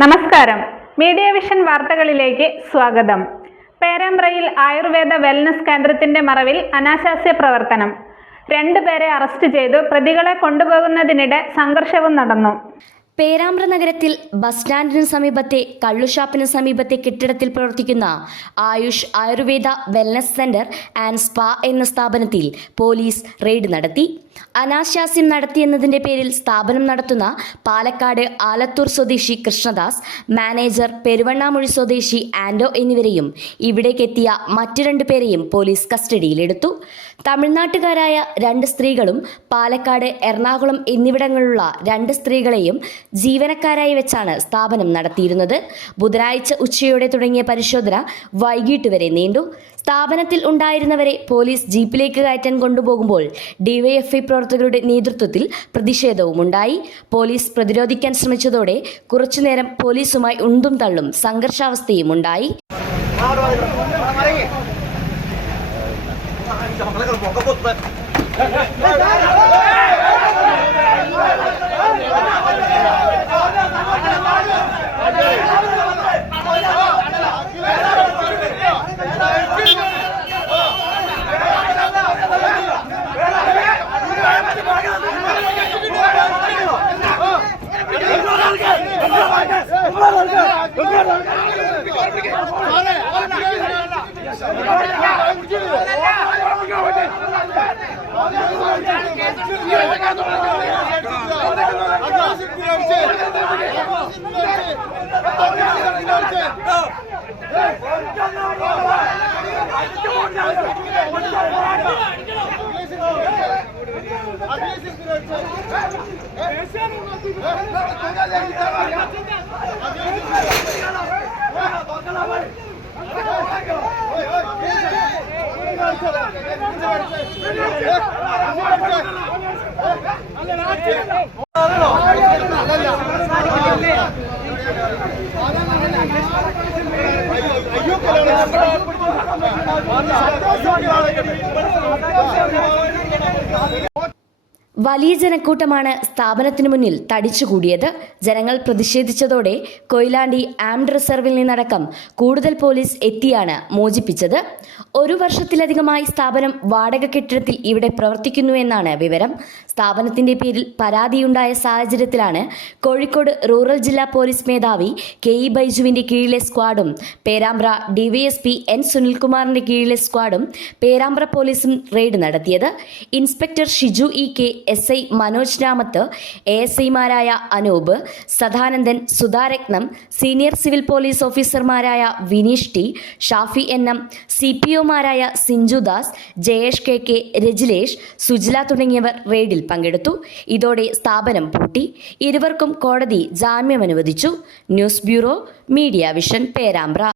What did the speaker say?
നമസ്കാരം. Media vision വാർത്തകളിലേക്ക് സ്വാഗതം. പേരാമ്പ്രയിൽ ആയുർവേദ വെൽനസ് കേന്ദ്രത്തിന്റെ മറവിൽ അനാശാസ്യ പ്രവർത്തനം. രണ്ടുപേരെ അറസ്റ്റ് ചെയ്തു പ്രതികളെ കൊണ്ടുപോകുന്നതിനിടെ സംഘർഷവും നടന്നു. പേരാമ്പ്ര നഗരത്തിൽ ബസ് സ്റ്റാൻഡിന് സമീപത്തെ കള്ളുഷാപ്പിന് സമീപത്തെ കെട്ടിടത്തിൽ പ്രവർത്തിക്കുന്ന Ayush Ayurveda wellness centre and spa എന്ന സ്ഥാപനത്തിൽ പോലീസ് റെയ്ഡ് നടത്തി. അനാശാസ്യം നടത്തിയെന്നതിന്റെ പേരിൽ സ്ഥാപനം നടത്തുന്ന പാലക്കാട് ആലത്തൂർ സ്വദേശി കൃഷ്ണദാസ് മാനേജർ പെരുവണ്ണാമൊഴി സ്വദേശി ആൻഡോ എന്നിവരെയും ഇവിടേക്കെത്തിയ മറ്റു രണ്ടു പേരെയും പോലീസ് കസ്റ്റഡിയിലെടുത്തു. തമിഴ്നാട്ടുകാരായ രണ്ട് സ്ത്രീകളും പാലക്കാട് എറണാകുളം എന്നിവിടങ്ങളിലുള്ള രണ്ട് സ്ത്രീകളെയും ജീവനക്കാരായി വെച്ചാണ് സ്ഥാപനം നടത്തിയിരുന്നത് ബുധനാഴ്ച ഉച്ചയോടെ തുടങ്ങിയ പരിശോധന വൈകിട്ട് വരെ നീണ്ടു സ്ഥാപനത്തിൽ ഉണ്ടായിരുന്നവരെ പോലീസ് ജീപ്പിലേക്ക് കയറ്റാൻ കൊണ്ടുപോകുമ്പോൾ ഡിവൈഎഫ്ഐ പ്രവർത്തകരുടെ നേതൃത്വത്തിൽ പ്രതിഷേധവും ഉണ്ടായി പോലീസ് പ്രതിരോധിക്കാൻ ശ്രമിച്ചതോടെ കുറച്ചുനേരം പോലീസുമായി ഉണ്ടും തള്ളും സംഘർഷാവസ്ഥയും ഉണ്ടായി inaucie! అదే రాజ్యం ਸਾਡੇ ਵਾਲੇ വലിയ ജനക്കൂട്ടമാണ് സ്ഥാപനത്തിനു മുന്നിൽ തടിച്ചുകൂടിയത്. ജനങ്ങൾ പ്രതിഷേധിച്ചതോടെ കൊയിലാണ്ടി ആംഡ് റിസർവിൽ നിന്നടക്കം കൂടുതൽ പോലീസ് എത്തിയാണ് മോചിപ്പിച്ചത്. ഒരു വർഷത്തിലധികമായി സ്ഥാപനം വാടക കെട്ടിടത്തിൽ ഇവിടെ പ്രവർത്തിക്കുന്നു എന്നാണ് വിവരം. സ്ഥാപനത്തിന്റെ പേരിൽ പരാതിയുണ്ടായ സാഹചര്യത്തിലാണ് കോഴിക്കോട് റൂറൽ ജില്ലാ പോലീസ് മേധാവി കെ ഇ ബൈജുവിന്റെ കീഴിലെ സ്ക്വാഡും പേരാമ്പ്ര ഡിവൈഎസ്പി എൻ സുനിൽകുമാറിന്റെ കീഴിലെ സ്ക്വാഡും പേരാമ്പ്ര പോലീസും റെയ്ഡ് നടത്തിയത്. Inspector Shiju E K S I Manoj Ramath A S ഐമാരായ Anoop Sadanandan Sudharatnam senior civil police ഓഫീസർമാരായ Vineesh T Shafi N M C P ഒമാരായ Sinchudas Jayesh K K Rajilesh Sujila തുടങ്ങിയവർ റെയ്ഡിൽ പങ്കെടുത്തു. ഇതോടെ സ്ഥാപനം പൂട്ടി. ഇരുവർക്കും കോടതി ജാമ്യം അനുവദിച്ചു. News bureau media vision Perambra.